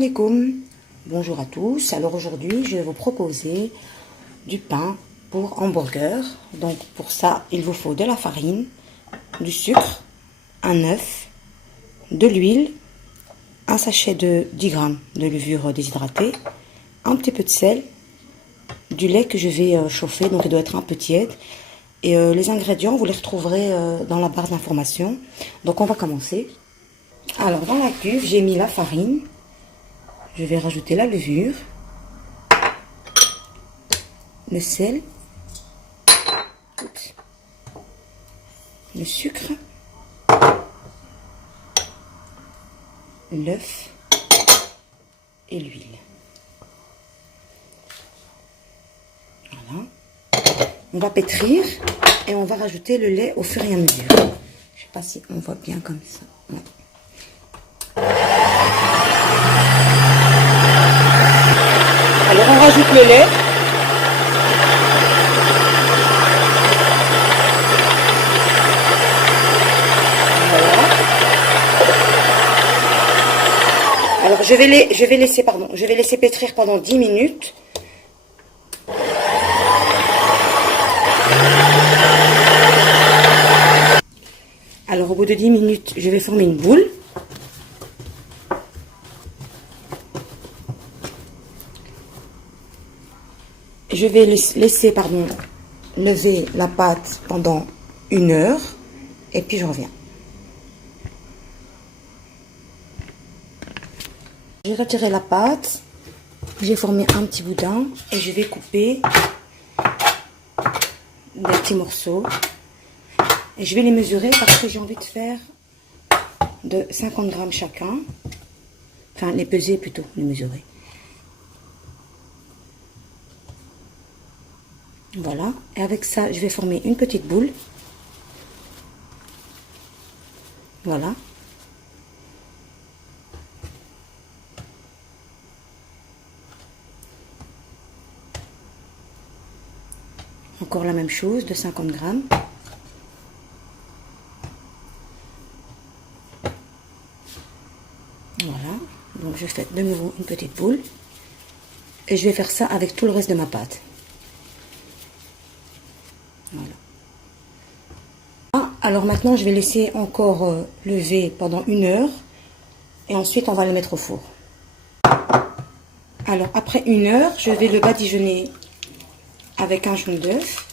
Alaikum, bonjour à tous. Alors aujourd'hui je vais vous proposer du pain pour hamburger. Donc pour ça il vous faut de la farine, du sucre, un œuf, de l'huile, un sachet de 10 grammes de levure déshydratée, un petit peu de sel, du lait que je vais chauffer, donc il doit être un peu tiède. Et les ingrédients vous les retrouverez dans la barre d'informations. Donc on va commencer. Alors dans la cuve j'ai mis la farine. Je vais rajouter la levure, le sel, le sucre, l'œuf et l'huile. Voilà. On va pétrir et on va rajouter le lait au fur et à mesure. Je ne sais pas si on voit bien comme ça. Ouais. Alors on rajoute le lait. Voilà. Alors je vais laisser pétrir pendant 10 minutes. Alors au bout de 10 minutes, je vais former une boule. Je vais laisser lever la pâte pendant 1 heure et puis je reviens. J'ai retiré la pâte, j'ai formé un petit boudin et je vais couper des petits morceaux. Et je vais les mesurer parce que j'ai envie de faire de 50 grammes chacun. Enfin, les peser plutôt, les mesurer. Voilà, et avec ça, je vais former une petite boule. Voilà. Encore la même chose, de 50 grammes. Voilà, donc je fais de nouveau une petite boule. Et je vais faire ça avec tout le reste de ma pâte. Voilà. Alors maintenant, je vais laisser encore lever pendant 1 heure. Et ensuite, on va le mettre au four. Alors, après 1 heure, je vais le badigeonner avec un jaune d'œuf.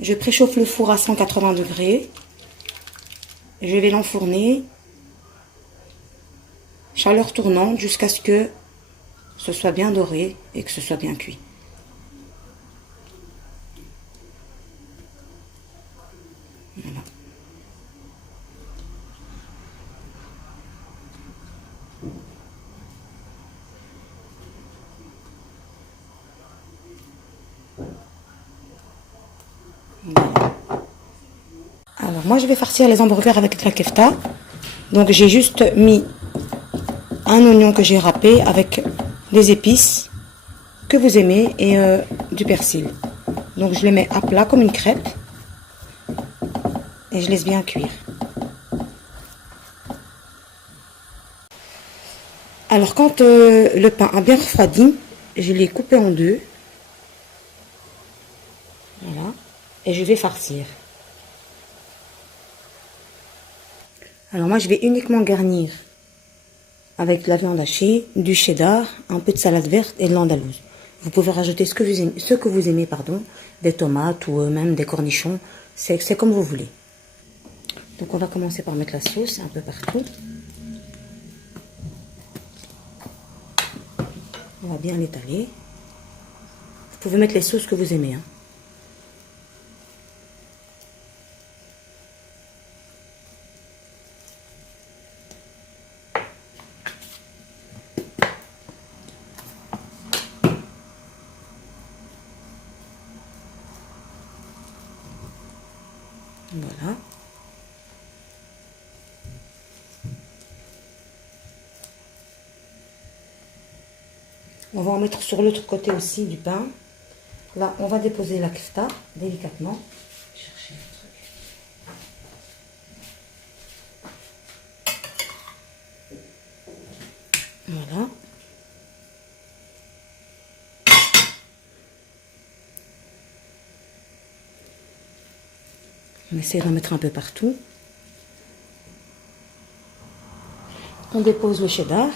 Je préchauffe le four à 180 degrés. Je vais l'enfourner. Chaleur tournante jusqu'à ce que ce soit bien doré et que ce soit bien cuit. Voilà. Voilà. Alors moi je vais farcir les hamburgers avec de la kefta. Donc j'ai juste mis un oignon que j'ai râpé avec des épices que vous aimez et du persil. Donc je les mets à plat comme une crêpe et je laisse bien cuire. Alors quand le pain a bien refroidi, je l'ai coupé en deux. Voilà. Et je vais farcir. Alors moi je vais uniquement garnir avec de la viande hachée, du cheddar, un peu de salade verte et de l'andalouse. Vous pouvez rajouter ce que vous aimez, des tomates ou même des cornichons. C'est comme vous voulez. Donc on va commencer par mettre la sauce un peu partout. On va bien l'étaler. Vous pouvez mettre les sauces que vous aimez. Voilà. On va en mettre sur l'autre côté aussi du pain. Là, on va déposer la kefta délicatement. Chercher un truc. Voilà. On essaie d'en mettre un peu partout. On dépose le cheddar.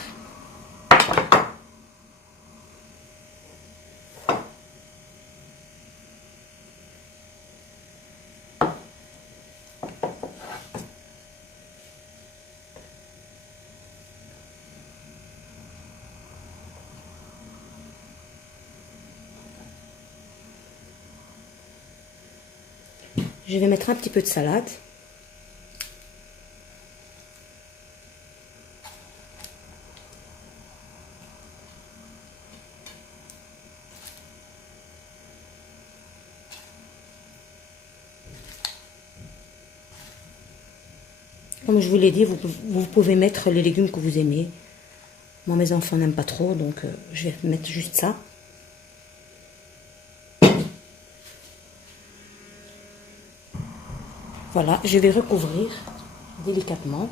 Je vais mettre un petit peu de salade. Comme je vous l'ai dit, vous pouvez mettre les légumes que vous aimez. Moi, mes enfants n'aiment pas trop, donc je vais mettre juste ça. Voilà, je vais recouvrir délicatement.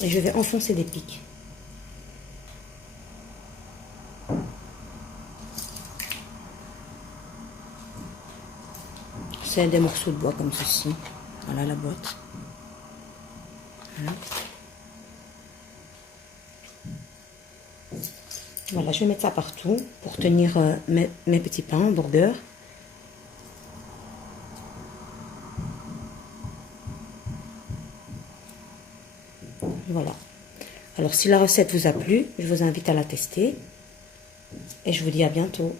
Et je vais enfoncer des pics. C'est des morceaux de bois comme ceci. Voilà la boîte. Voilà. Voilà, je vais mettre ça partout pour tenir mes petits pains hamburger. Voilà. Alors, si la recette vous a plu, je vous invite à la tester. Et je vous dis à bientôt.